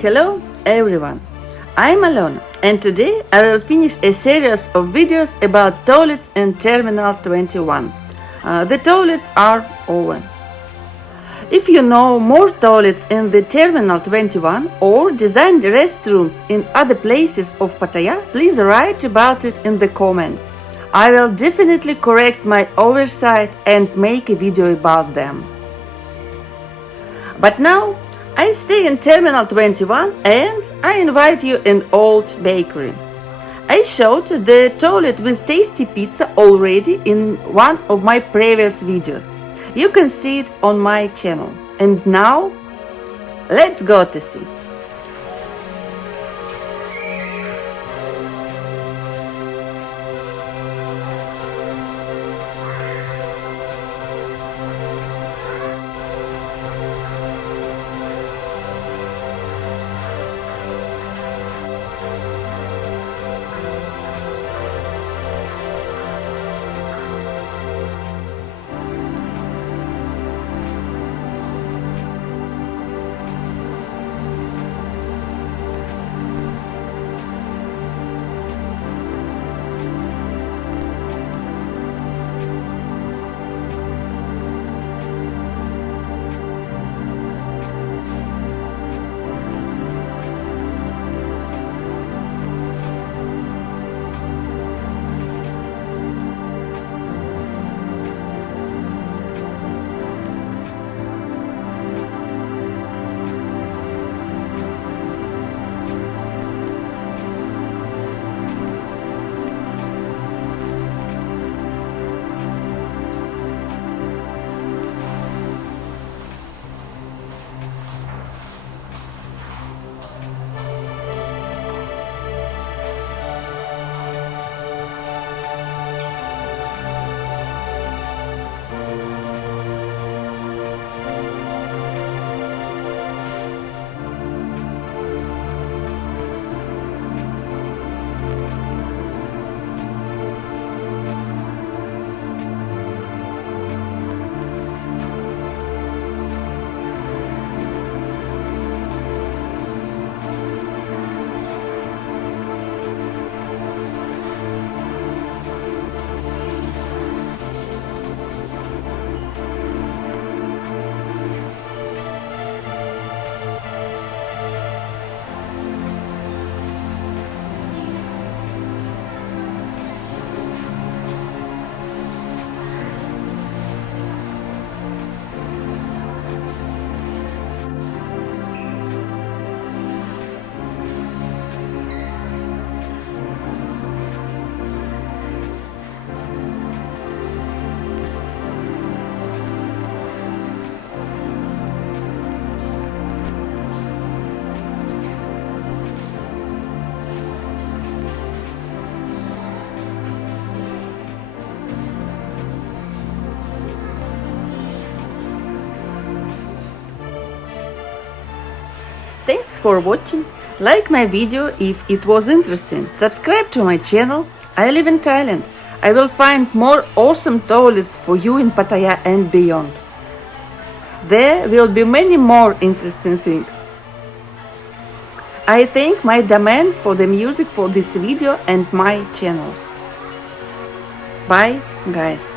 Hello everyone, I'm Alona and today I will finish a series of videos about toilets in Terminal 21. The toilets are over. If you know more toilets in the Terminal 21 or designed restrooms in other places of Pattaya, please write about it in the comments. I will definitely correct my oversight and make a video about them. But now I stay in Terminal 21 and I invite you in Old Bakery. I showed the toilet with tasty pizza already in one of my previous videos. You can see it on my channel. And now, let's go to see. Thanks for watching. Like my video if it was interesting. Subscribe to my channel. I live in Thailand. I will find more awesome toilets for you in Pattaya and beyond. There will be many more interesting things. I thank my Dammann for the music for this video and my channel. Bye guys.